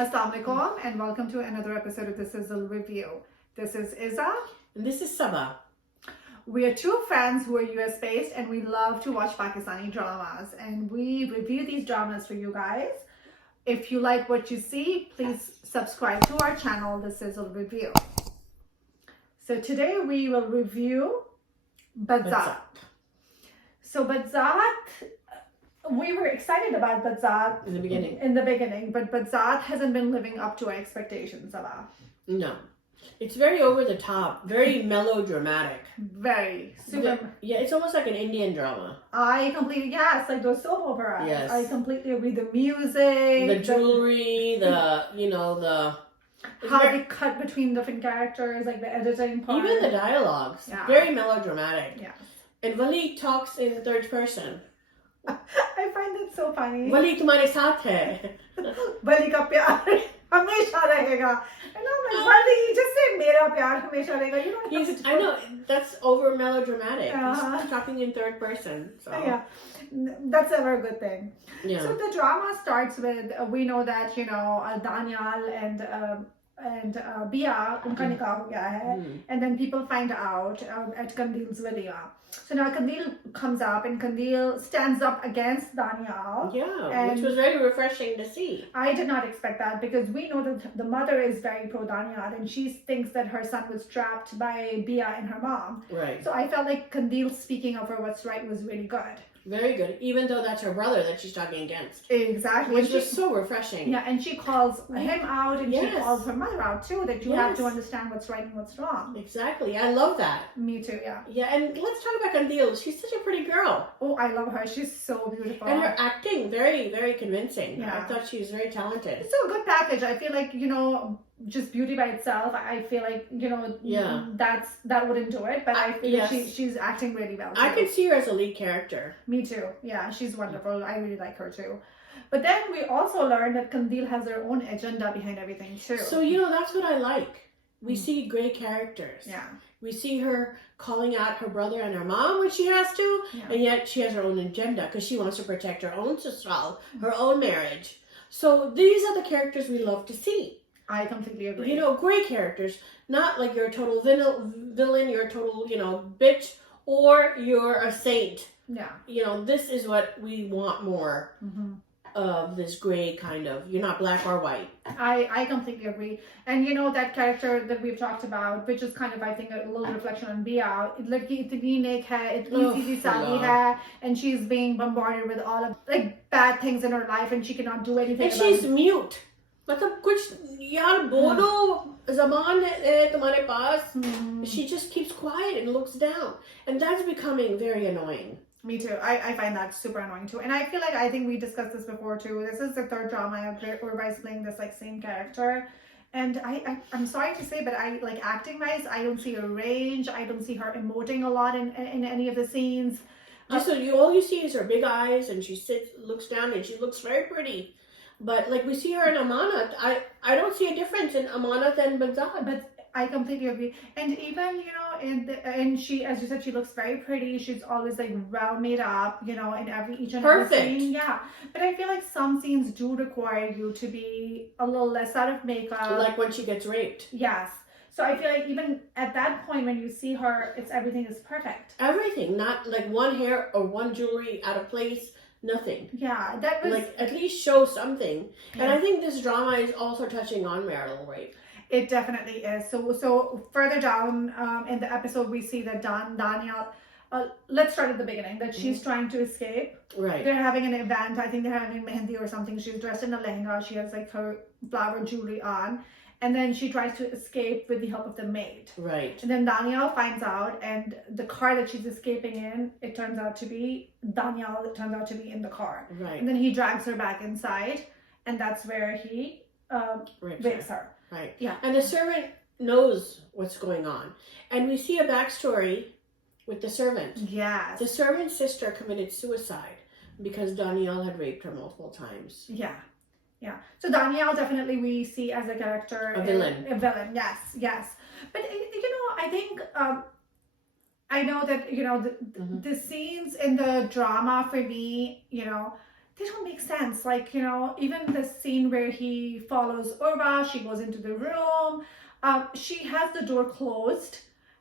Assalamu alaikum and welcome to another episode of the Sizzle Review. This is Izza. And this is Saba. We are two friends who are US based and we love to watch Pakistani dramas and we review these dramas for you guys. If you like what you see, please subscribe to our channel, the Sizzle Review. So today we will review Badzaat. So Badzaat, we were excited about Badzaat In the beginning. But Badzaat hasn't been living up to our expectations, Saba. No. It's very over the top, very melodramatic. Very. Super. Yeah, it's almost like an Indian drama. I completely, yes, like those soap operas. Yes. I completely agree. The music. The jewelry, the how they cut between different characters, like the editing part. even the dialogues. Yeah. Very melodramatic. Yeah. And Wali talks in third person. I find it so funny. Wali tumhare saath hai. Wali ka pyar hamesha rahega. And I'm like, Wali, just say mera pyar hamesha rahega. You don't have to I know, that's over melodramatic. Uh-huh. He's talking in third person. So. Yeah, that's never a good thing. Yeah. So the drama starts with, we know that, Danial and Bia, unka nikah ho gaya hai. And then people find out at Kandil's wedding. So now Kandil comes up and Kandil stands up against Danial. Yeah, which was very refreshing to see. I did not expect that because we know that the mother is very pro Daniel and she thinks that her son was trapped by Bia and her mom. Right. So I felt like Kandil speaking up for what's right was really good. Very good, even though that's her brother that she's talking against. Exactly. Which was so refreshing. Yeah, and she calls him out and she Yes. calls her mother out too, that you have to understand what's right and what's wrong. Exactly, I love that. Me too, yeah. Yeah, and let's talk about Kandil. She's such a pretty girl. Oh, I love her. She's so beautiful. And her acting, very, very convincing. Yeah. I thought she was very talented. It's a good package. I feel like, just beauty by itself, I feel like, Yeah. that wouldn't do it. But I feel yes. like she's acting really well too. I can see her as a lead character. Me too. Yeah, she's wonderful. I really like her too. But then we also learned that Kandil has her own agenda behind everything too. So, that's what I like. We see great characters. Yeah. We see her calling out her brother and her mom when she has to, and yet she has her own agenda because she wants to protect her own sisral, her own marriage. So these are the characters we love to see. I completely agree. Great characters. Not like you're a total villain, you're a total, bitch, or you're a saint. Yeah. This is what we want more of, this gray kind of. You're not black or white. I completely agree. And that character that we've talked about, which is kind of, I think, a little reflection on Bia. Ladki itni nek hai, itni seedhi saadi hai, and she's being bombarded with all of bad things in her life and she cannot do anything And about she's it. mute. मतलब कुछ यार बोलो ज़बान है तुम्हारे पास. She just keeps quiet and looks down, and that's becoming very annoying. Me too. I find that super annoying too. And I feel like, I think we discussed this before too. This is the third drama where Urwa is playing this same character. And I'm sorry to say, but acting wise, I don't see a range. I don't see her emoting a lot in any of the scenes. Just so all you see is her big eyes, and she looks down, and she looks very pretty. But we see her in Amanat, I don't see a difference in Amanat and Badzaat. But I completely agree. And even, and she, as you said, she looks very pretty. She's always well made up, in each and every scene. Yeah. But I feel like some scenes do require you to be a little less out of makeup. Like when she gets raped. Yes. So I feel like even at that point when you see her, everything is perfect. Everything, not one hair or one jewelry out of place. Nothing. Yeah, that was at least show something. Yeah. And I think this drama is also touching on marital rape. It definitely is. So further down in the episode, we see that Daniel. Let's start at the beginning. That she's trying to escape. Right. They're having an event. I think they're having mehendi or something. She's dressed in a lehenga. She has her flower jewelry on. And then she tries to escape with the help of the maid. Right. And then Daniel finds out, and the car that she's escaping in, it turns out to be in the car. Right. And then he drags her back inside, and that's where he rapes her. Right. Yeah. And the servant knows what's going on. And we see a backstory with the servant. Yes. The servant's sister committed suicide because Danielle had raped her multiple times. Yeah. Yeah. So Danielle definitely we see as a character. A villain. A villain, yes. But, I think I know that, the scenes in the drama for me, they don't make sense. Like, you know, even the scene where he follows Urwa, she goes into the room, she has the door closed,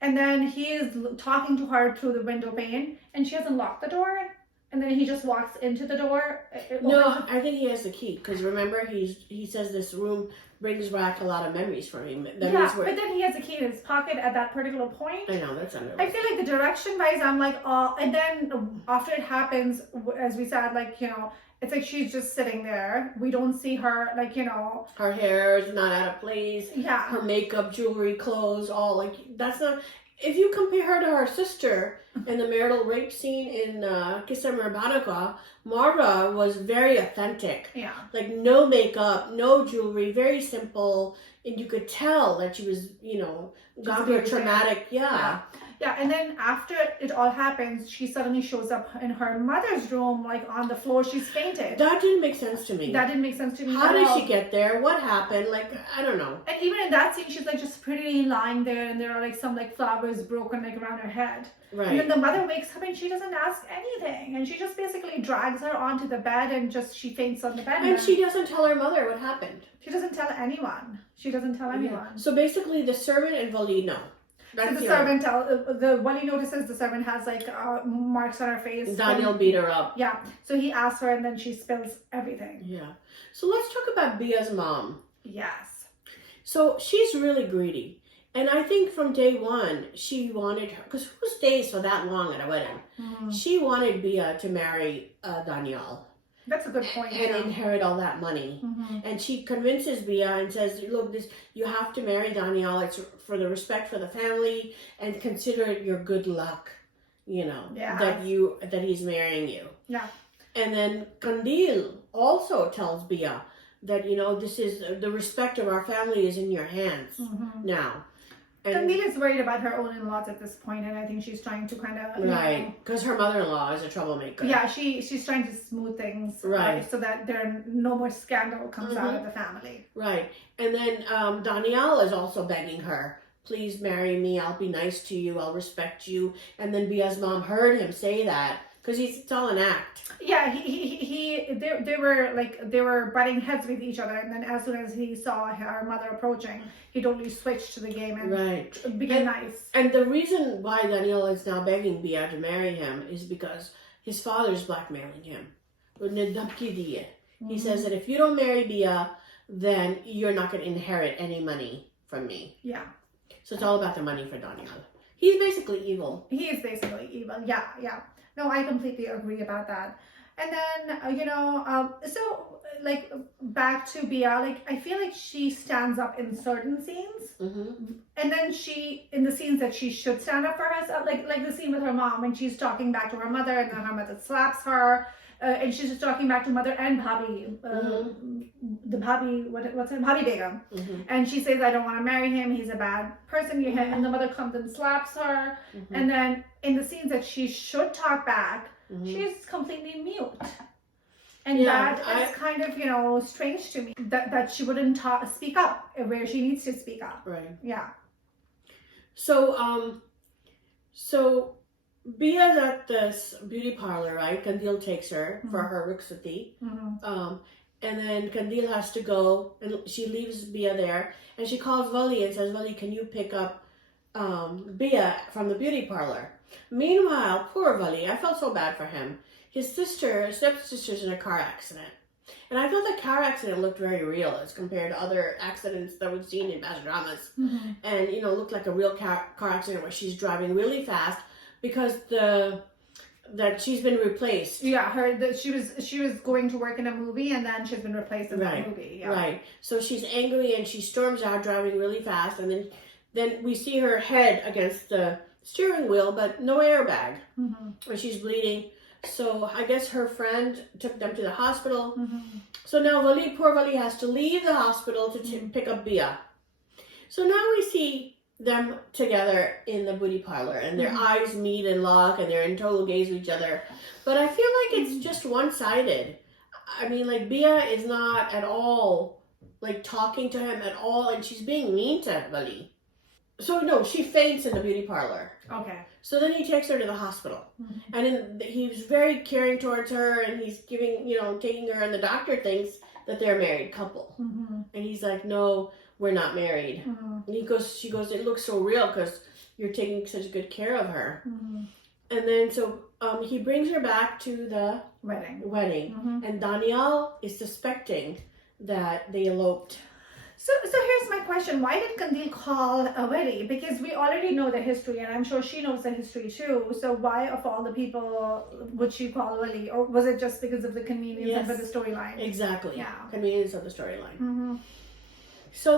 and then he is talking to her through the window pane, and she hasn't locked the door, and then he just walks into the door. No, I think he has the key, because remember, he says this room brings back a lot of memories for him. Yeah, but then he has a key in his pocket at that particular point. I know, that's unreal. I feel like the direction wise, I'm like, oh, and then after it happens, as we said, like, you know, it's like she's just sitting there. We don't see her, like, you know. Her hair is not out of place. Yeah. Her makeup, jewelry, clothes, all, like, that's not... If you compare her to her sister in the marital rape scene in Kissa Mirbanaka, Marva was very authentic. Yeah. Like, no makeup, no jewelry, very simple. And you could tell that she was, you know, gone through a traumatic... Yeah. Yeah, and then after it all happens, she suddenly shows up in her mother's room, like on the floor. She's fainted. That didn't make sense to me. That didn't make sense to me. How did she get there? What happened? Like, I don't know. And even in that scene, she's like just prettily lying there, and there are like some like flowers broken like around her head. Right. And then the mother wakes up and she doesn't ask anything, and she just basically drags her onto the bed and just she faints on the bed. And she doesn't tell her mother what happened. She doesn't tell anyone. She doesn't tell anyone. Yeah. So basically, the servant and Wali know. So the servant, the Wali notices the servant has like marks on her face. Daniel beat her up. Yeah. So he asks her, and then she spills everything. Yeah. So let's talk about Bia's mom. Yes. So she's really greedy. And I think from day one, she wanted her, because who stays for that long at a wedding? Mm. She wanted Bia to marry Daniel. That's a good point. And inherit all that money. Mm-hmm. And she convinces Bia and says, look, you have to marry Daniel. It's for the respect for the family, and consider it your good luck, you know, that he's marrying you. Yeah. And then Kandil also tells Bia that, you know, this is the respect of our family is in your hands now. And Kandil is worried about her own in-laws at this point, and I think she's trying to kind of because her mother-in-law is a troublemaker. Yeah, she's trying to smooth things so that there no more scandal comes out of the family. Right, and then Danielle is also begging her, please marry me. I'll be nice to you. I'll respect you. And then Bia's mom heard him say that because it's all an act. Yeah, they were butting heads with each other, and then as soon as he saw her mother approaching, he totally switched to the game and became nice. And the reason why Daniel is now begging Bia to marry him is because his father's blackmailing him. He says that if you don't marry Bia, then you're not going to inherit any money from me. Yeah. So it's all about the money for Daniel. He's basically evil. He is basically evil. Yeah. No, I completely agree about that. And then, so, like, back to Bia, like, I feel like she stands up in certain scenes. And then in the scenes that she should stand up for herself, like the scene with her mom, when she's talking back to her mother, and then her mother slaps her, and she's just talking back to mother and Bhabhi, the Bhabhi, what's her name? Bhabhi Begum. And she says, I don't want to marry him, he's a bad person. And the mother comes and slaps her. And then in the scenes that she should talk back, she's completely mute. And that is kind of, strange to me, that she wouldn't speak up where she needs to speak up. Right. Yeah. So Bia's at this beauty parlor, right? Kandil takes her for her rukhsati. And then Kandil has to go, and she leaves Bia there, and she calls Wali and says, Wali, can you pick up Bia from the beauty parlor? Meanwhile, poor Wali, I felt so bad for him. His stepsister's in a car accident. And I thought the car accident looked very real as compared to other accidents that we've seen in past dramas. And, looked like a real car accident where she's driving really fast because that she's been replaced. Yeah, she was going to work in a movie, and then she's been replaced in that movie. Yeah. Right. So she's angry and she storms out driving really fast, and then we see her head against the steering wheel, but no airbag. Where she's bleeding. So I guess her friend took them to the hospital. So now poor Wali has to leave the hospital to pick up Bia. So now we see them together in the beauty parlor, and their eyes meet and lock, and they're in total gaze with each other. But I feel like it's just one-sided. I mean, like, Bia is not at all, like, talking to him at all, and she's being mean to Wali. So no, she faints in the beauty parlor. Okay. So then he takes her to the hospital, and he's very caring towards her, and he's giving, taking her, and the doctor thinks that they're a married couple, and he's like, no, we're not married. And she goes, it looks so real because you're taking such good care of her. And then so he brings her back to the wedding, and Daniel is suspecting that they eloped. So here's my question. Why did Kandil call Wali? Because we already know the history, and I'm sure she knows the history too. So why, of all the people, would she call Wali? Or was it just because of the convenience and for the storyline? Exactly. Yeah. Convenience of the storyline. So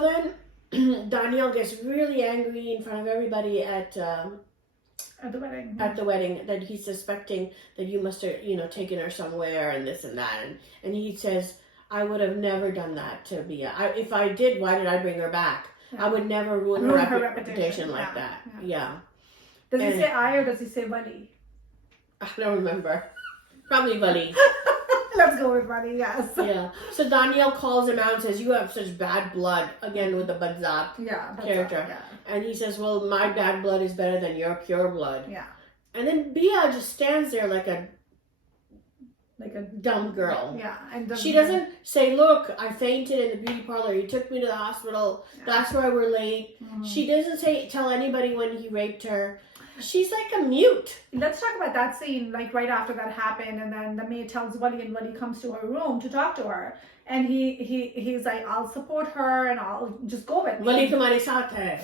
then Daniel gets really angry in front of everybody at the wedding. At the wedding, that he's suspecting that you must have, taken her somewhere and this and that. And he says, I would have never done that to Bia. If I did, why did I bring her back? I would never ruin her reputation like that. Yeah. Does he say I or does he say Wali? I don't remember. Probably Wali. Let's go with Wali, yes. Yeah. So Daniel calls him out and says, you have such bad blood. Again, with the Badzaat character. Yeah. And he says, well, my bad blood is better than your pure blood. Yeah. And then Bia just stands there like a dumb girl. Yeah. And she doesn't say, look, I fainted in the beauty parlor. He took me to the hospital. That's why we're late. She doesn't tell anybody when he raped her. She's like a mute. Let's talk about that scene, like right after that happened, and then the maid tells Wali, and Wali comes to her room to talk to her. And he's like, I'll support her and I'll just go with me. Wali tumhare saath hai.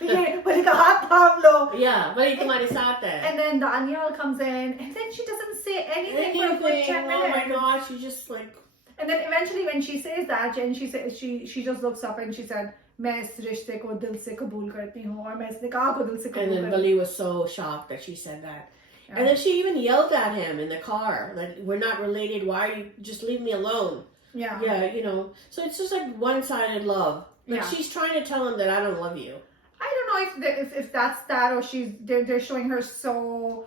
Wali ka haath thaam lo. Yeah, Wali tumhare saath hai. And then Daniel comes in, and then she doesn't say anything for a good 10 minutes. Oh my God, she just like. And then eventually, when she says that, and she just looks up and she said, मैं इस रिश्ते को दिल से कबूल करती हूँ और मैं इस निकाह को दिल से कबूल करती हूँ. And then Wali was so shocked that she said that. Yeah. And then she even yelled at him in the car, like, we're not related, why are you, just leave me alone. Yeah. Yeah, so it's just like one-sided love. Like she's trying to tell him that I don't love you. I don't know if that's that, or they're showing her so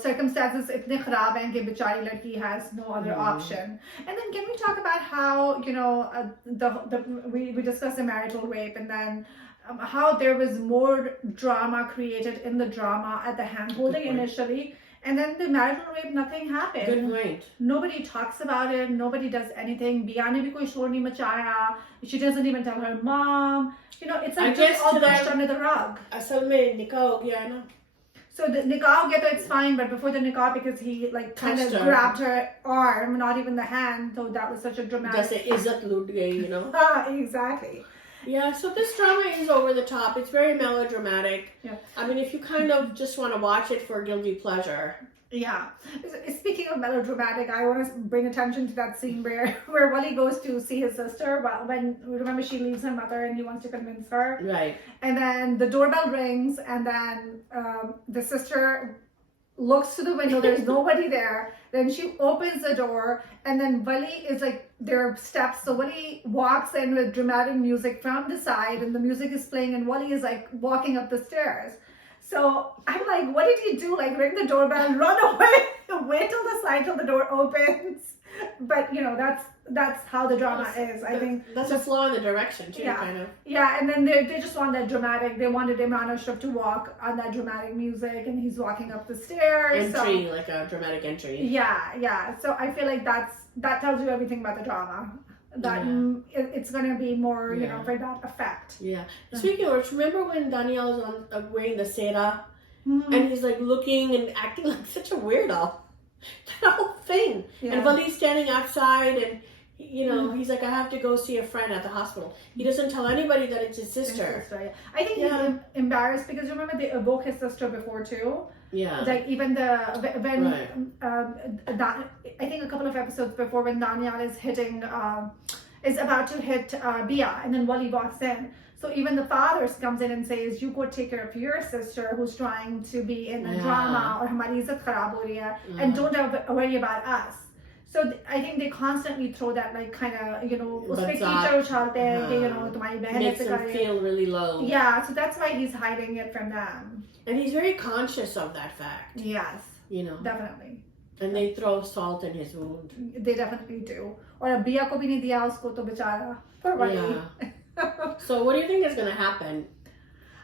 circumstances itne kharab hain ki bichari ladki has no other option. And then can we talk about how we discussed the marital rape, and then how there was more drama created in the drama at the hand holding initially, and then the marital rape, nothing happened. Good point. Nobody talks about it. Nobody does anything. Bia ne bhi koi shor nahi machaya. She doesn't even tell her mom. It's like just all pushed under the rug. Asal mein nikah ho gaya na. So the nikah, it's fine, but before the nikah, because he kind of grabbed her arm, not even the hand, so that was such a dramatic. Just izzat loot gayi, Exactly. Yeah, so this drama is over the top. It's very melodramatic. Yeah. I mean, if you kind of just want to watch it for guilty pleasure. Yeah. Speaking of melodramatic, I want to bring attention to that scene where Wali goes to see his sister. When remember, she leaves her mother and he wants to convince her. Right. And then the doorbell rings, and then the sister looks to the window. There's nobody there. Then she opens the door, and then Wali is like, there are steps. So Wali walks in with dramatic music from the side, and the music is playing, and Wali is like walking up the stairs. So I'm like, what did he do? Like, ring the doorbell, run away, wait till the door opens. But that's how the drama is. I think that's a flaw in the direction too, kind of. Yeah, and then they just want that dramatic. They wanted Imran Ashraf to walk on that dramatic music, and he's walking up the stairs. Like a dramatic entry. Yeah. So I feel like that tells you everything about the drama. That it's going to be more, for that effect. Yeah. Speaking of which, remember when Daniel was wearing the sera, and he's like looking and acting like such a weirdo? That whole thing. Yeah. And Wali's standing outside, and he's like, I have to go see a friend at the hospital. He doesn't tell anybody that it's his sister. I think he's embarrassed because remember they awoke his sister before too. Yeah. Like even I think a couple of episodes before, when Daniel is about to hit Bia, and then Wali walks in. So even the father comes in and says, you go take care of your sister who's trying to be in a drama, or hamari izzat kharab ho rahi hai, and don't worry about us. So I think they constantly throw that kind of, uspe कीचड़ उछालते हैं कि तुम्हारी बहन makes him feel really low. Yeah, so that's why he's hiding it from them. And he's very conscious of that fact. Yes. Definitely. And they throw salt in his wound. They definitely do. और बिया को भी नहीं दिया उसको तो बेचारा. Yeah. So what do you think is going to happen?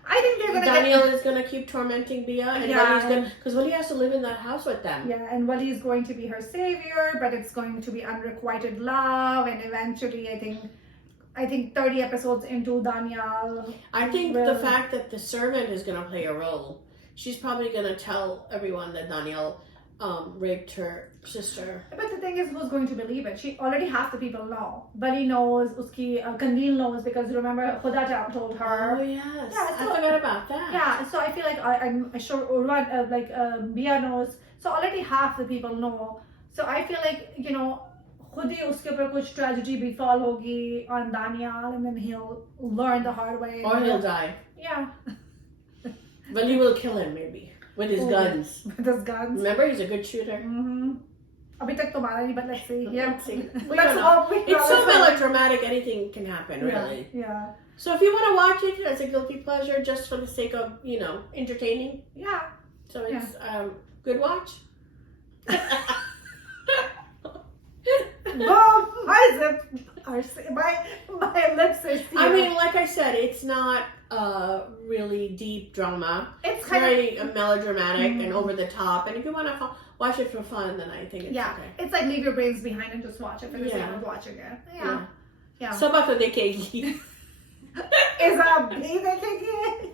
I think they're gonna Daniel is gonna keep tormenting Bia, and Wali's gonna, because Wali has to live in that house with them. Yeah, and Wali is going to be her savior, but it's going to be unrequited love, and eventually, I think 30 episodes into Daniel. I think the fact that the servant is gonna play a role, she's probably gonna tell everyone that Daniel raped her sister. But the thing is, who's going to believe it? She already half the people know. Wali knows, uski Kandil knows, because remember Khuda told her. Oh yes, Yeah, so, I forgot about that. Yeah, so I feel like I'm sure Urwa, Bia knows. So already half the people know. So I feel like, you know, खुद ही उसके ऊपर कुछ tragedy befall होगी on Daniel, and then he'll learn the hard way. Or he'll die. Yeah. Wali will kill him maybe with his guns. With his guns. Remember, he's a good shooter. अभी तक तो मारा नहीं, but let's see. Yeah. Let's see. Let's hope. It's so melodramatic. Anything can happen, really. Yeah. So if you want to watch it as a guilty pleasure, just for the sake of, you know, entertaining. Yeah. So it's good watch. Boom! My lips are sealed. I mean, like I said, it's not really deep drama. It's very melodramatic and over the top. And if you want to watch it for fun, then I think it's okay. It's like leave your brains behind and just watch it for the sake of watching it. Yeah. Saba Faisal. Is that me thinking?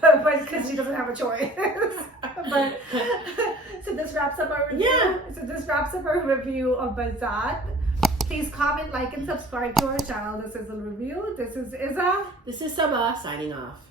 But because she doesn't have a choice. But so this wraps up our review. Yeah. So this wraps up our review of Badzaat. Please comment, like, and subscribe to our channel. This is a review. This is Iza. This is Saba signing off.